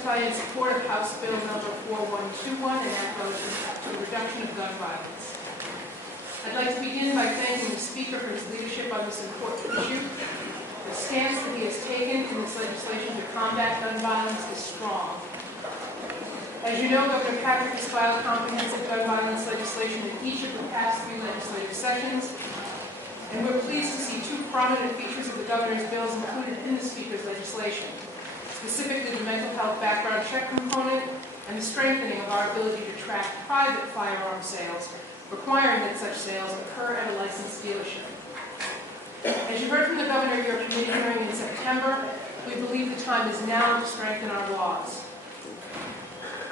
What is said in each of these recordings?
testify in support of House Bill number 4121, an act relative to the reduction of gun violence. I'd like to begin by thanking the Speaker for his leadership on this important issue. The stance that he has taken in this legislation to combat gun violence is strong. As you know, Governor Patrick has filed comprehensive gun violence legislation in each of the past 3 legislative sessions, and we're pleased to see 2 prominent features of the governor's bills included in the Speaker's legislation, specifically the mental health background check component and the strengthening of our ability to track private firearm sales, requiring that such sales occur at a licensed dealership. As you heard from the governor at your committee hearing in September, we believe the time is now to strengthen our laws.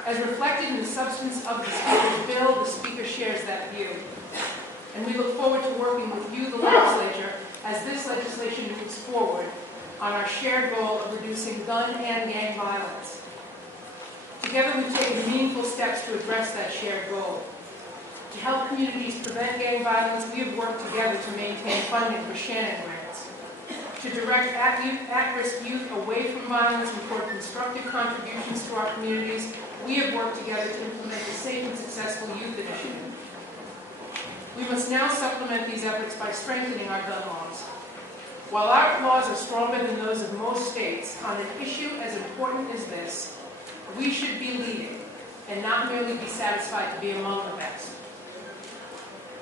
As reflected in the substance of the Speaker's bill, the Speaker shares that view. And we look forward to working with you, the legislature, as this legislation moves forward on our shared goal of reducing gun and gang violence. Together, we've taken meaningful steps to address that shared goal. To help communities prevent gang violence, we have worked together to maintain funding for Shannon grants. To direct at-risk youth away from violence and toward constructive contributions to our communities, we have worked together to implement the Safe and Successful Youth Initiative. We must now supplement these efforts by strengthening our gun laws. While our laws are stronger than those of most states, on an issue as important as this, we should be leading and not merely be satisfied to be among the best.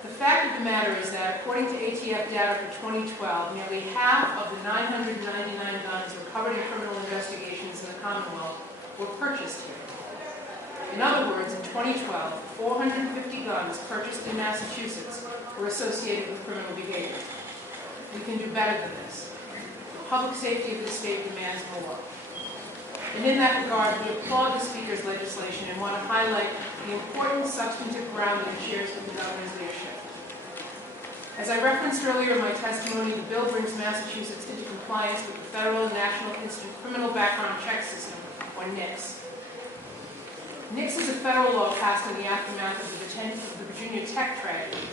The fact of the matter is that, according to ATF data for 2012, nearly half of the 999 guns recovered in criminal investigations in the Commonwealth were purchased here. In other words, in 2012, 450 guns purchased in Massachusetts were associated with criminal behavior. We can do better than this. The public safety of the state demands more. And in that regard, we applaud the Speaker's legislation and want to highlight the important substantive grounding it shares with the governor's leadership. As I referenced earlier in my testimony, the bill brings Massachusetts into compliance with the Federal and National Instant Criminal Background Check System, or NICS. NICS is a federal law passed in the aftermath of the Virginia Tech tragedy.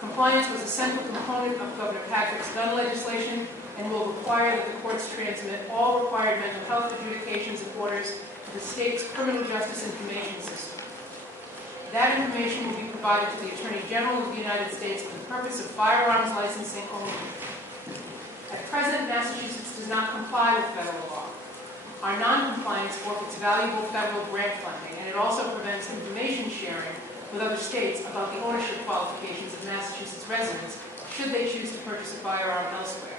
Compliance was a central component of Governor Patrick's gun legislation and will require that the courts transmit all required mental health adjudications and orders to the state's criminal justice information system. That information will be provided to the Attorney General of the United States for the purpose of firearms licensing only. At present, Massachusetts does not comply with federal law. Our non-compliance forfeits valuable federal grant funding, and it also prevents information sharing with other states about the ownership qualifications of Massachusetts residents should they choose to purchase a firearm elsewhere.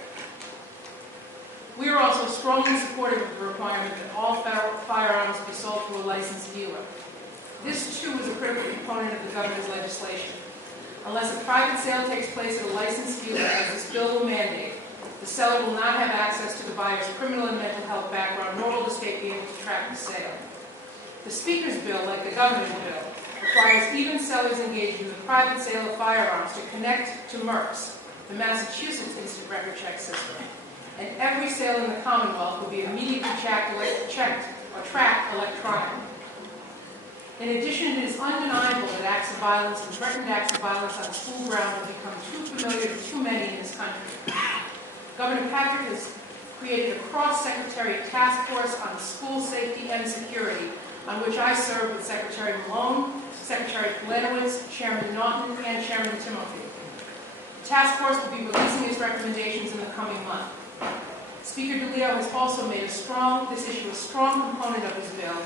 We are also strongly supportive of the requirement that all federal firearms be sold to a licensed dealer. This, too, is a critical component of the governor's legislation. Unless a private sale takes place at a licensed dealer, as this bill will mandate, the seller will not have access to the buyer's criminal and mental health background, nor will the state be able to track the sale. The Speaker's bill, like the governor's bill, requires even sellers engaged in the private sale of firearms to connect to MERS, the Massachusetts Instant Record Check System, and every sale in the Commonwealth will be immediately checked or tracked electronically. In addition, it is undeniable that acts of violence and threatened acts of violence on the school ground have become too familiar to too many in this country. Governor Patrick has created a cross-secretariat task force on school safety and security, on which I serve with Secretary Malone, Secretary Polanowitz, Chairman Naughton, and Chairman Timothy. The task force will be releasing its recommendations in the coming month. Speaker DeLeo has also made this issue a strong component of his bill,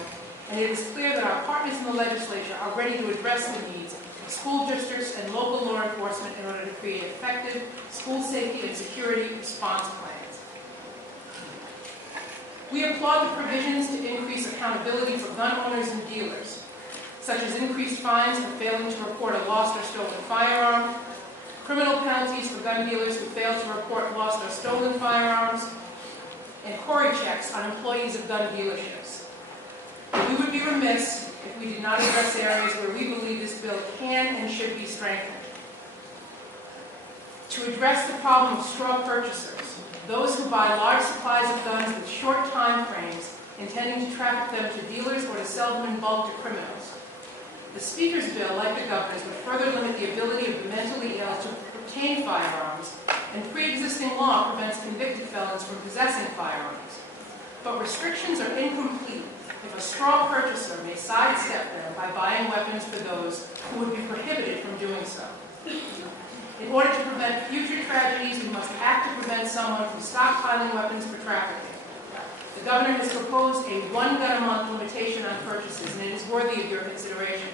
and it is clear that our partners in the legislature are ready to address the needs of school districts and local law enforcement in order to create effective school safety and security response plans. We applaud the provisions to increase accountability for gun owners and dealers, such as increased fines for failing to report a lost or stolen firearm, criminal penalties for gun dealers who fail to report lost or stolen firearms, and query checks on employees of gun dealerships. We would be remiss if we did not address areas where we believe this bill can and should be strengthened. To address the problem of straw purchasers, those who buy large supplies of guns with short time frames, intending to traffic them to dealers or to sell them in bulk to criminals. The Speaker's bill, like the governor's, would further limit the ability of the mentally ill to obtain firearms, and pre-existing law prevents convicted felons from possessing firearms. But restrictions are incomplete if a straw purchaser may sidestep them by buying weapons for those who would be prohibited from doing so. In order to prevent future tragedies, we must act to prevent someone from stockpiling weapons for trafficking. The governor has proposed a one-gun-a-month limitation on purchases, and it is worthy of your consideration,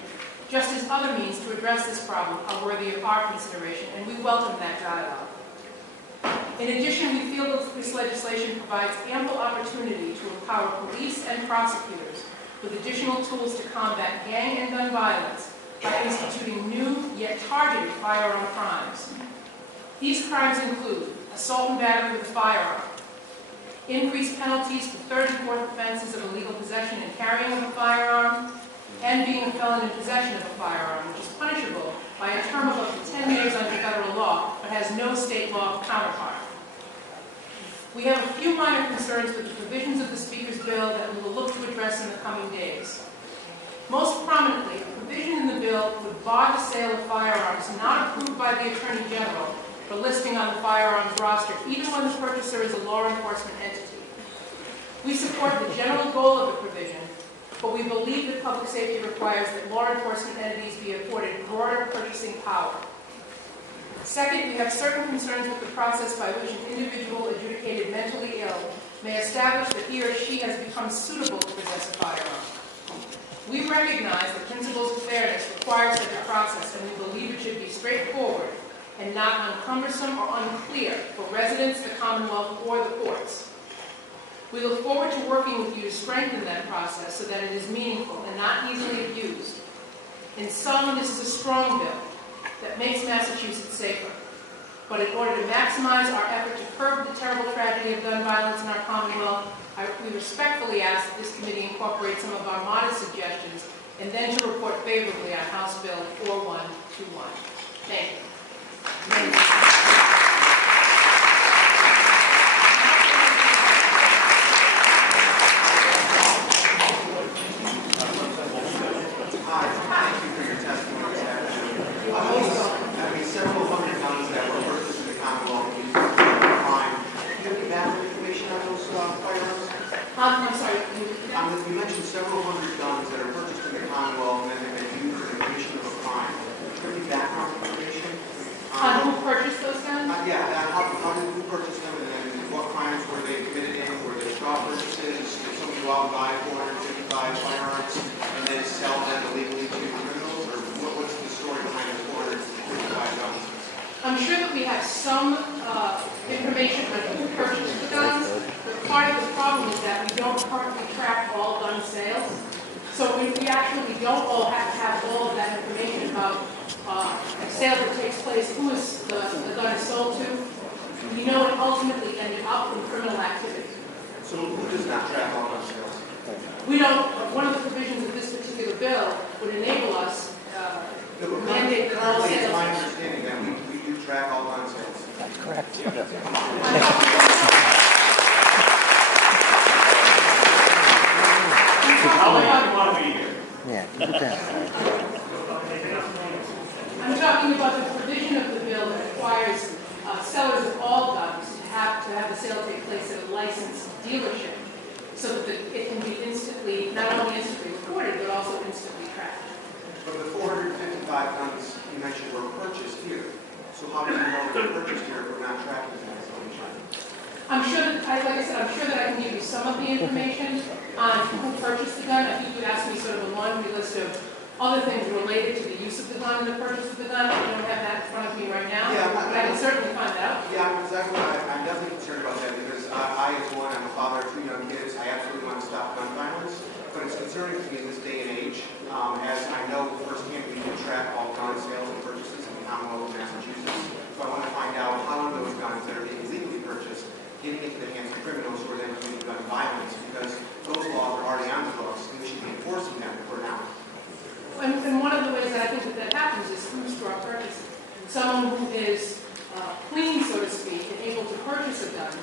just as other means to address this problem are worthy of our consideration, and we welcome that dialogue. In addition, we feel that this legislation provides ample opportunity to empower police and prosecutors with additional tools to combat gang and gun violence by instituting new, yet targeted firearm crimes. These crimes include assault and battery with a firearm, increased penalties for third and fourth offenses of illegal possession and carrying of a firearm, and being a felon in possession of a firearm, which is punishable by a term of up to 10 years under federal law, but has no state law counterpart. We have a few minor concerns with the provisions of the Speaker's bill that we will look to address in the coming days. Most prominently, a provision in the bill would bar the sale of firearms not approved by the Attorney General for listing on the firearms roster, even when the purchaser is a law enforcement entity. We support the general goal of the provision, but we believe that public safety requires that law enforcement entities be afforded broader purchasing power. Second, we have certain concerns with the process by which an individual adjudicated mentally ill may establish that he or she has become suitable to possess a firearm. We recognize the principles of fairness require such a process, and we believe it should be straightforward and not uncumbersome or unclear for residents, the Commonwealth, or the courts. We look forward to working with you to strengthen that process so that it is meaningful and not easily abused. In sum, this is a strong bill that makes Massachusetts safer. But in order to maximize our effort to curb the terrible tragedy of gun violence in our Commonwealth, we respectfully ask that this committee incorporate some of our modest suggestions and then to report favorably on House Bill 4121. Thank you. You mentioned several hundred guns that are purchased in the Commonwealth and then they've been used in the commission of a crime. Is there any background information? On who purchased those guns? How did you purchase them and then what crimes were they committed in? Were they straw purchases? Did somebody go out and buy 455 firearms and then sell them illegally to criminals? Or what's the story behind the 455 guns? I'm sure that we have some information on who purchased the guns, but part of the problem is that we don't currently track all gun sales. So we actually don't all have to have all of that information about a sale that takes place, who is the gun is sold to. We know it ultimately ended up in criminal activity. So who does not track all gun sales? We don't. One of the provisions of this particular bill would enable us to mandate that all sales. It's my understanding that we do track all gun sales. That's correct. How long do you want to be here? Yeah, keep it down. I'm talking about the provision of the bill that requires sellers of all guns to have the sale take place at a licensed dealership so that it can be not only instantly recorded, but also instantly tracked. But the 455 guns you mentioned were purchased here. So how do you know they were purchased here if we're not tracking that information? I'm sure that, like I said, I'm sure that I can give you some of the information on who purchased the gun. I think you asked me sort of a laundry list of other things related to the use of the gun and the purchase of the gun. I don't have that in front of me right now, but I can certainly find out. Yeah, exactly. I'm definitely concerned about that because I, as one, I'm a father of 2 young kids. I absolutely want to stop gun violence, but it's concerning to me in this day and age, as I know firsthand we do track all gun sales and purchases in the Commonwealth of Massachusetts. So I want to find out how are those guns that are being illegally purchased getting into the hands of criminals who are then committing gun violence, because those laws are already on the books and we should be enforcing them for now. And one of the ways that I think that happens is through straw purchasing. Someone who is clean, so to speak, and able to purchase a gun,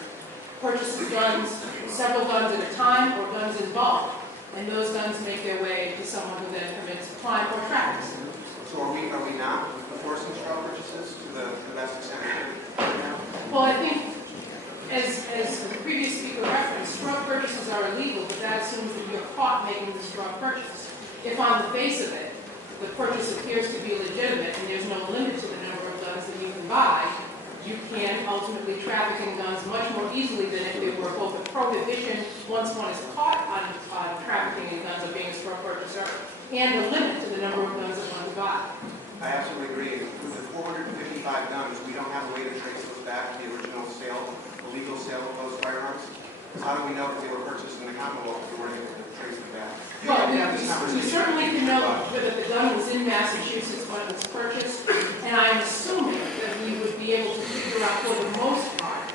purchases guns, several guns at a time, or guns in bulk, and those guns make their way to someone who then commits a crime or traffics. So are we not enforcing straw purchases to the best extent right now? Well, I think, as the previous speaker referenced, straw purchases are illegal, but that is assumes that you're caught making this straw purchase. If on the face of it, the purchase appears to be legitimate and there's no limit to the number of guns that you can buy, you can ultimately traffic in guns much more easily than if there were both a prohibition once one is caught on trafficking in guns or being a straw purchaser, and a limit to the number of guns that one can buy. I absolutely agree. With the 455 guns, we don't have a way to trace those back to the original sale, the legal sale of those firearms. So how do we know if they were purchased in the Commonwealth if we weren't able to trace them back? Well, we certainly can know that the gun was in Massachusetts when it was purchased, and I'm assuming that we would be able to figure out for the most part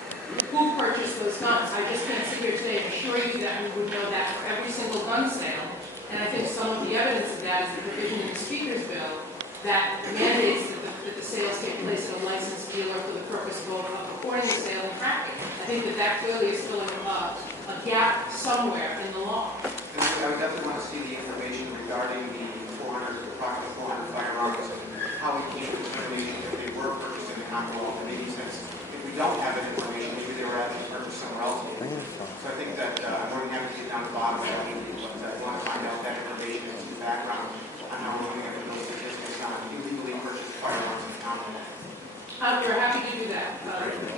who purchased those guns. I just can't sit here today and assure you that we would know that for every single gun sale. And I think some of the evidence of that is the provision in the Speaker's bill that mandates that the sales take place at a licensed dealer for the purpose both of recording the sale and tracking. I think that clearly is filling a gap somewhere in the law. And I would definitely want to see the information regarding the approximately 400 firearms and how we came to the determination that they were purchased in the Commonwealth. And maybe since if we don't have that information, maybe they were actually purchased somewhere else. So I think that I'm more than happy to get down to the bottom of that. But I want to find out that information and some background on how we're looking at those statistics on illegally purchased firearms in the Commonwealth. We're happy to do that.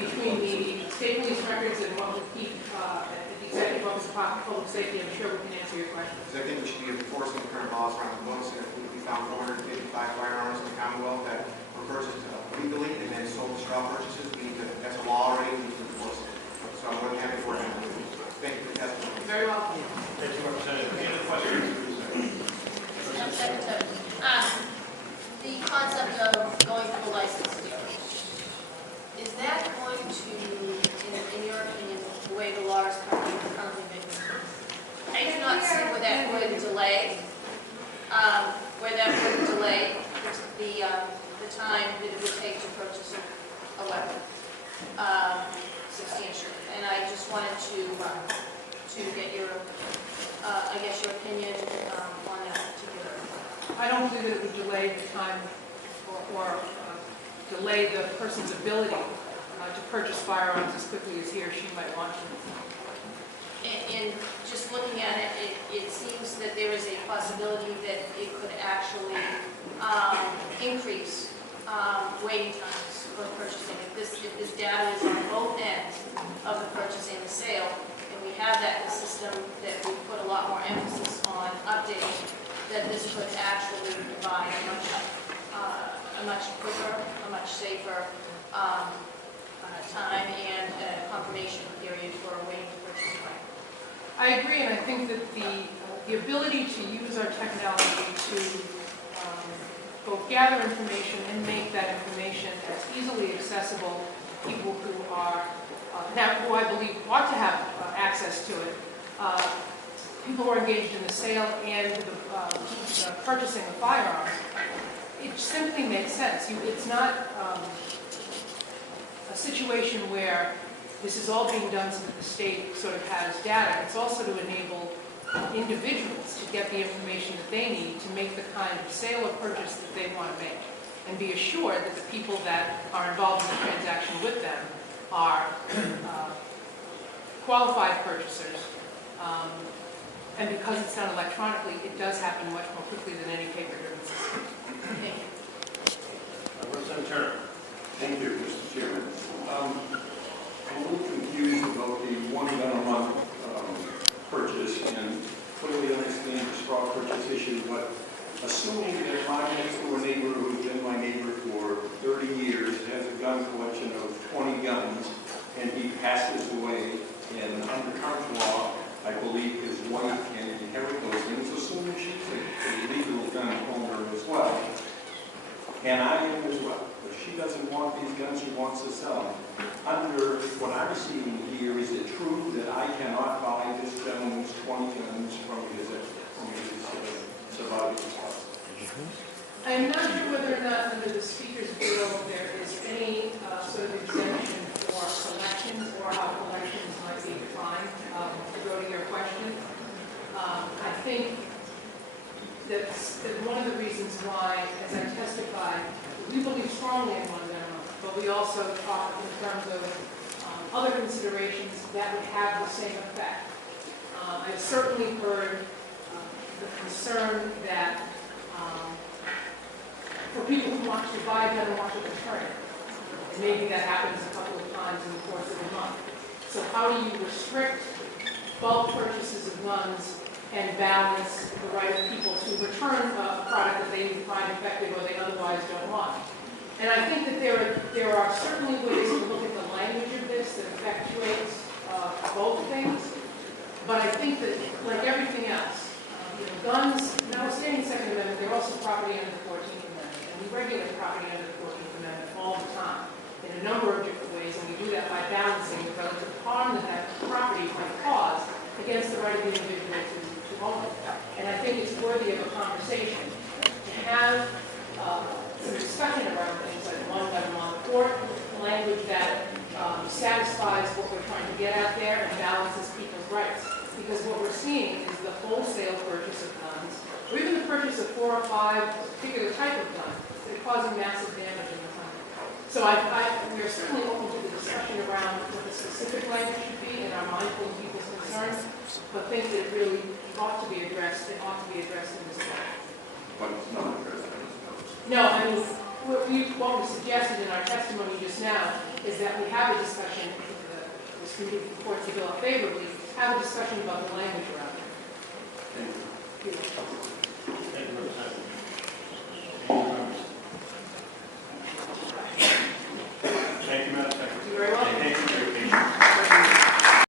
Between the state police records and what we keep at the Executive Office of Public Safety, I'm sure we can answer your question. Because I think we should be enforcing the current laws around the books, and if we found 455 firearms in the Commonwealth that were purchased legally and then sold as straw purchases, that's a law already, we need to enforce it. So I'm more than happy to work on it. Thank you for the testimony. Very well. Thank you, Representative. Any other questions? The concept of going to the license dealer, is that going to, in your opinion, the way the law is currently written, I do not see where that would delay, the time that it would take to purchase a weapon substantially. And I just wanted to get your, I guess, your opinion on that particular. I don't believe that it would delay the time or delay the person's ability to purchase firearms as quickly as he or she might want to. And just looking at it, it seems that there is a possibility that it could actually increase waiting times for purchasing. If this data is on both ends of the purchase and the sale, and we have that in the system that we put a lot more emphasis on updating, that this could actually provide a much quicker, a much safer time and confirmation period for waiting to purchase a weapon. I agree, and I think that the ability to use our technology to both gather information and make that information as easily accessible to people who are who I believe ought to have access to it. People who are engaged in the sale and the purchasing of firearms, it simply makes sense. It's not a situation where this is all being done so that the state sort of has data. It's also to enable individuals to get the information that they need to make the kind of sale or purchase that they want to make, and be assured that the people that are involved in the transaction with them are qualified purchasers. And because it's done electronically, it does happen much more quickly than any paper-driven system. Thank you. Representative Turner. Thank you, Mr. Chairman. I'm a little confused about the one gun a month purchase, and clearly understand the straw purchase issue, but assuming that my next door neighbor, who's been my neighbor for 30 years, has a gun collection of 20 guns, and he passes away, and under current law, I believe his wife can inherit those things, assuming she's a legal gun owner as well. And I am as well. But she doesn't want these guns, she wants to sell them. Under what I'm seeing here, is it true that I cannot buy this gentleman's 20 guns from his surviving spouse? I'm not sure whether or not under the Speaker's bill there is any sort of exemption for collections or how collections might be defined. To go to your question, I think that one of the reasons why, as I testified, we believe strongly in one gun, but we also talk in terms of other considerations that would have the same effect. I've certainly heard the concern that for people who want to buy a gun and want to return it, and maybe that happens a couple of times in the course of a month. So how do you restrict bulk purchases of guns and balance the right of people to return a product that they find effective or they otherwise don't want? And I think that there are certainly ways to look at the language of this that effectuates both things. But I think that, like everything else, guns, notwithstanding the Second Amendment, they're also property under the 14th Amendment. And we regulate property under the 14th Amendment all the time in a number of different ways, and we do that by balancing the relative harm that that property might cause against the right of the individual to own it. And I think it's worthy of a conversation to have some discussion around things like one gun, one court, language that satisfies what we're trying to get out there and balances people's rights. Because what we're seeing is the wholesale purchase of guns, or even the purchase of 4 or 5 particular type of guns that are causing massive damage in the country. So we are certainly open to the discussion around what the specific language should be and are mindful of people's concerns, but think that it really ought to be addressed. It ought to be addressed in this way. But it's not addressed in this bill. No, I mean, what we suggested in our testimony just now is that we have a discussion, if this committee reports the bill favorably, have a discussion about the language around it. Thank you. You're welcome.